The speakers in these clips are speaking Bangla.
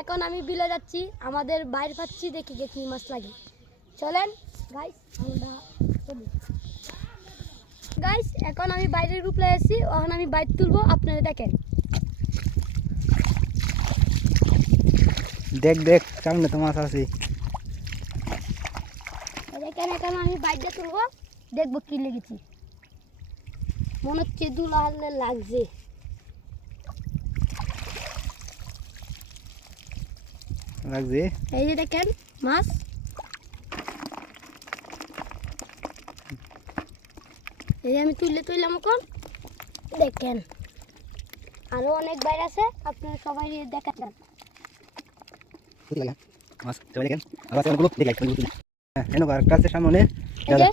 এখন আমি বিলে যাচ্ছি, আমাদের বাইরে পাচ্ছি, দেখি কি মাছ লাগে। চলেন গাইস, আমরা চলি। গাইস এখন আমি বাইরের উপরে এসেছি, এখন আমি বাইর তুলবো, আপনারা দেখেন। দেখ দেখ সামনে তো মাছ আছে। দেখেন এখন আমি বাইরে তুলবো, দেখবো কি লেগেছি। মনে হচ্ছে দুলালে লাগছে। লাগছে এই যে দেখেন মাছ, এই যে আমি তুললাম এখন। দেখেন আরো অনেক বাইরে আছে, আপনারা সবাই দেখাচ্ছেন। মাছ দেখেন আবার অনেকগুলো দেখি। হ্যাঁ এনো আরেকটা আছে সামনে, এই যে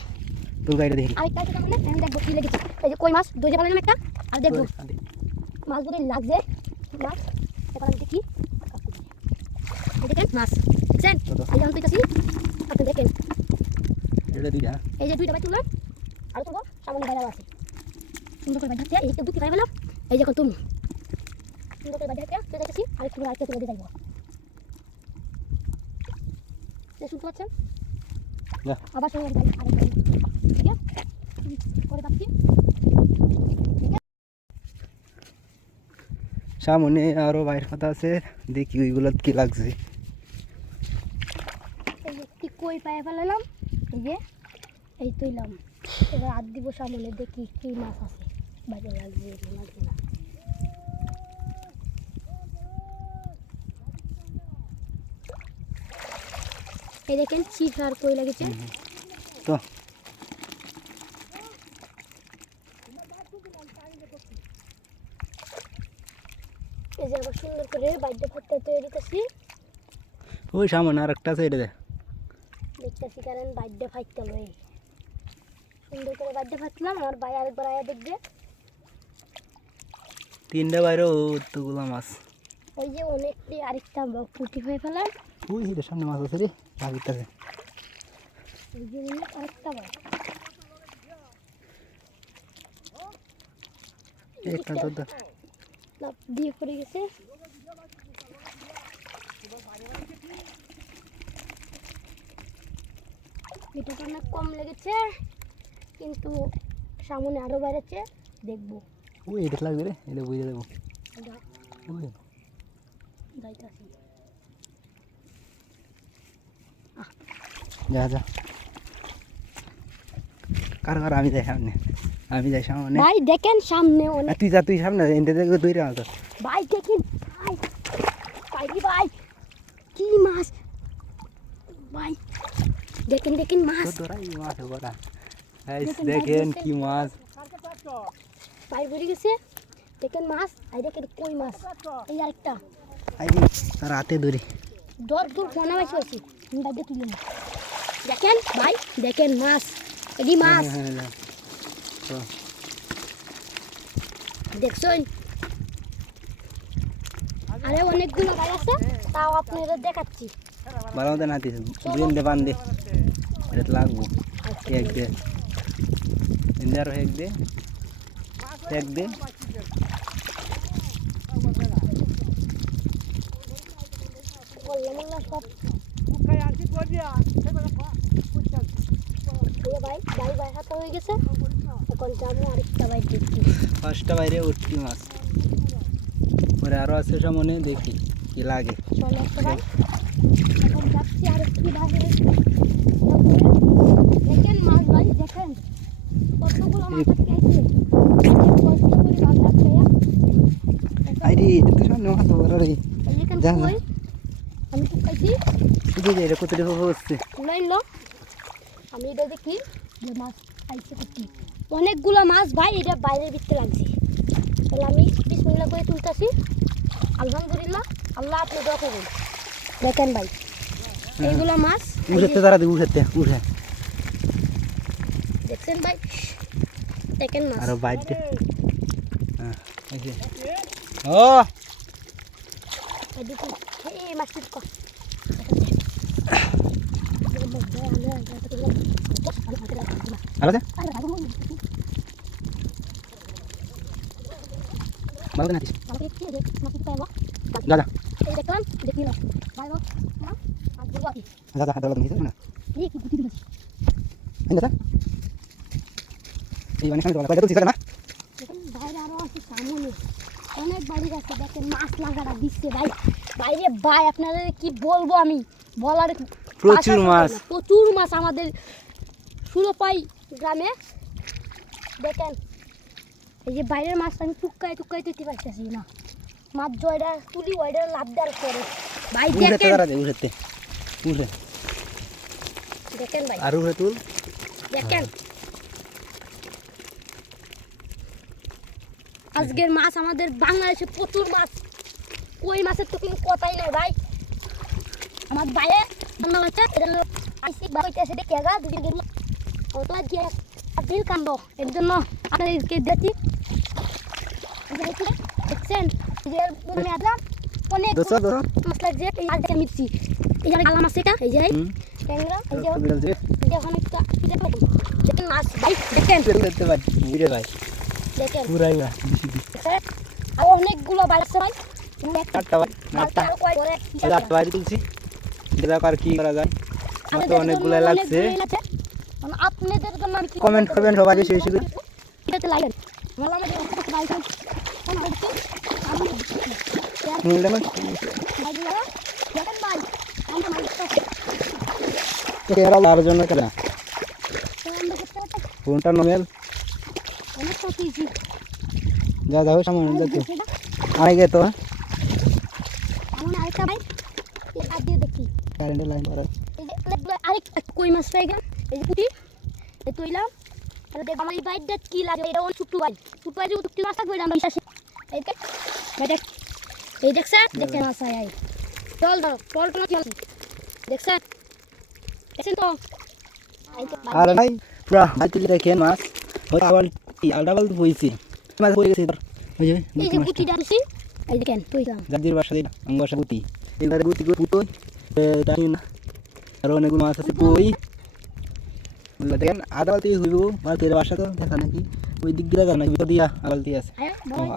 তুল গাইটা দেখি। আরেকটা আছে সামনে, আমি দেখবো কি লেগেছে। এই যে কই মাছ দুই জায়গা একটা, আর দেখবো মাছ দুটো লাগছে। মাছ এখন আমি দেখি, দেখেন মাছ দেখছেন, এই যে আমি তুলতেছি, আপনি দেখেন। এটা দুইটা, এই যে দুইটা বাই তুললাম, আর তুলবো সামনে বাইরে আছে। সুন্দর করে বাঁধাচ্ছে, এই যে দুটি পাই পেলাম, এই যে এখন তুমি সুন্দর করে বাঁধাচ্ছে, তুলে দেখেছি, আর একটু আরেকটা তুলে দিয়ে যাইব। শুনতে পাচ্ছেন? আবার সঙ্গে আরেকটা, ঠিক আছে করে পাচ্ছি। সামনে আরো বাইর কথা আছে, দেখি ওইগুলো কি লাগছে। এই যে একটি কই পায়ে ফেলালাম, এই যে এই তুইলাম। এবার হাত দিব সামনে, দেখি কি মাছ আছে, বাইরে লাগবে লাগবে না। এই দেখেন চিপ আর কই লাগেছে। তো এই যে আবার সুন্দর করে বাইরে ফাটতে তৈরি করছি, ওই সামনে আর একটা আছে, এটা দেখ। দেখতেছি কারণ বাইরে ফাটতে লই সুন্দর করে বাইরে ফাটলাম। আমার ভাই আরেকবার আয়া দেখবে। তিনটা বাইরেও তোগুলো মাছ। ওই যে অনেকটি আরেকটা পুঁটি হয়ে ফেলাম, ওই এটা সামনে মাছ আছে রে, লাগিতেছে। ওই যে অনেক আরেকটা বড় একটা তো লাফ দিয়ে পড়ে গেছে। এটা তো অনেক কম লেগেছে, কিন্তু সামনে আরো বেড়েছে, দেখবো। ওই এটা লাগবে রে, এটা বুঝে দেবো। ওই যাইতাছি। যা যা, কারো কারো আমি যাই সামনে, আমি যাই সামনে। ভাই দেখেন সামনে অনেক, তুই যা, তুই সামনে এনতে দেখবে দুই মাছ। ভাই দেখেন ভাই, ভাই ভাই কি মাছ, ভাই দেখেন দেখেন মাছ, তোরাই মাছ ওরা। দেখেন কি মাছ, ভাই বেরিয়ে গেছে। দেখেন মাছ, আর দেখেন কই মাছ, এই আরেকটা। আই তার হাতে ধরি। দর দূর ফোনা বেশি হয়েছি, আমি বাইরে তুলে নিই। দেখেন ভাই দেখেন মাছ, এটি মাছ দেখছেন। আরে অনেকগুলো ভাই আছে, তাও আপনাদের দেখাচ্ছি। ভালো মতো নাতি দিন দে বান দে, এটা লাগবো। এক দে ইন্দার এক দে, এক দে। বললাম না সব ভাই ভাই ভাই হাতে হয়ে গেছে। এখন যাবো আরেকটা ভাই দেখছি। ফার্স্টটা বাইরে উঠতি মাছ, পরে আরো আছে সামনে, দেখি কি লাগে। চলো একটা ভাই, এখন যাচ্ছি আরেকটি ভাই। দেখেন মাছ ভাই দেখেন কতগুলো মাছ আটকে কষ্ট করে মাছ আটকে। আরে এটা তো সামনে মাছ ওরা রে, দেখেন যা কই আমি তো খাইছি, শুধু যে এটা কত টাকা হচ্ছে। লাইন লো আমি এটা দেখি যে মাছ খাইছে কি। অনেকগুলো মাছ ভাই, এটা বাইরের ভিতরে লাগছে। তাহলে আমি বিসমিল্লাহ করে তুলতেছি। আলহামদুলিল্লাহ, আল্লাহ আপনি দোয়া করুন। দেখেন ভাই এইগুলো মাছ, উঠতে তারা দিয়ে উঠতে উঠে দেখছেন ভাই, দেখেন মাছ আরো বাইরে। হ্যাঁ ও এদিকে এই মাছটি কর। ভালো দে, ভালো দে নাতিস। যা যা এই দেখলাম দেখি না ভালো না আর বলবো কি দাদা হাত লাগা দিছে না এই কি গুটি দিছি এই দাদা এই মানে সামনে তো দিছে না দেখেন বাইরে আরো আছে সামনে অনেক বাড়ি আছে দেখেন মাছ লাগাটা দিচ্ছে ভাই বাইরে ভাই আপনাদের কি বলবো আমি বলার প্রচুর মাছ প্রচুর মাছ আমাদের সুরপাই গ্রামে দেখেন এই যে বাইরের মাছ আমি টুকাই দিতে পারতেছি না মাছ জয়টা তুলি ওইটা লাভ দেওয়ার পরে ভাই উড়ে দেখেন তারা দে উড়ে দেখেন ভাই আর উড়ে তুল দেখেন আজকের মাছ আমাদের বাংলাদেশে প্রচুর মাছ কই মাছের তো কোনো কথাই নাই ভাই আমার বাইরে রান্না হচ্ছে এটা হলো আইসি বাইতে দেখে গা দুদিন গেল অত দিয়ে বিল কাণ্ড এর জন্য আপনাদেরকে দেখি দেখছেন যে আমি আসলাম অনেক মাছ লাগছে এই আজকে মিটছি এই যে গালা মাছ এটা এই যে ট্যাংরা এই যে এখন একটা দেখেন মাছ ভাই দেখেন দেখতে পাই বুড়ে ভাই দেখেন পুরাই না আর অনেকগুলো বাড়ছে ভাই চারটা ভাই আটটা আটটা বাড়ি তুলছি দেখো আর কি করা যায় আমার তো অনেকগুলো লাগছে আপনাদের জন্য আমি কমেন্ট করবেন সবাই বেশি বেশি করে এটাতে লাইন মালা আমাদের অনেক বাইক আমি নিলাম দেখেন ভাই আমি মাইকটা এরা আর জন্য কেন ফোনটা নমেল অনেক কতইছি যা যাও সামনে দেখো আগে তো এমন আরেকটা ভাই আর দিয়ে দেখি কারেন্টের লাইন করে এই যে আরেক কই মাছ পাই গেল এই যে পুটি এই তৈলাম আর দেখ আমার এই বাইকটা কি লাগে এটা অনেক ছোট ভাই যে উঠতে মাছ থাকবে আমরা বিশ্বাস এই দেখ দেখ এই দেখছেন দেখেন মাছ আই চল দাও পল্ট না চল দেখছেন দেখছেন তো আর ভাই পুরা হাতিলে দেখেন মাছ ওই আবার কি আলডাবল হইছে মাছ পড়ে গেছে ওই যে এই যে গুটি ডালছি এই দেখেন তৈলাম জাদির বাসা দিন আঙ্গ বাসা গুটি এবারে গুটি পুতোই তাই না আর অনেকগুলো মাছ আছে কই বললা দেখেন আদা বালতি হইব মাছের বাসা তো দেখা নাকি ওই দিক দিয়ে না ভিতর দিয়া আলতি আছে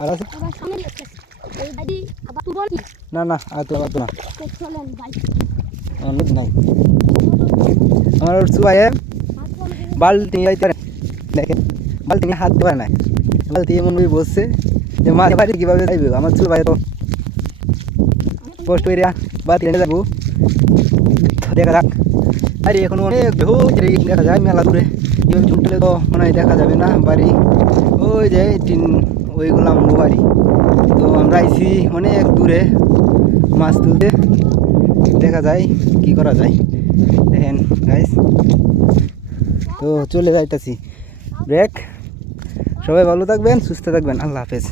আর আছে আবার সামনে দেখতেছি এই দাদি আবার তুই বল কি না আর তো না চলেন ভাই অনেক নাই আমার সুবাইয়ে বালতি আইতে দেখেন বালতি হাত দেওয়া নাই বালতি এমন ভাবে বসছে যে মাছ বাড়ি কিভাবে যাইবে আমার সুবাই তো পোস্ট এরিয়া বালতি এনে যাবো দেখা যাক আরে এখন অনেক দেখা যায় মেলা দূরে এভাবে ছুটলে তো মনে হয় দেখা যাবে না বাড়ি ওই যে টিন ওইগুলো আমগো বাড়ি তো আমরা আইছি অনেক দূরে মাছ তুলতে দেখা যায় কি করা যায় দেখেন গাইস তো চলে যাইতাছি ব্রেক সবাই ভালো থাকবেন সুস্থ থাকবেন আল্লাহ হাফেজ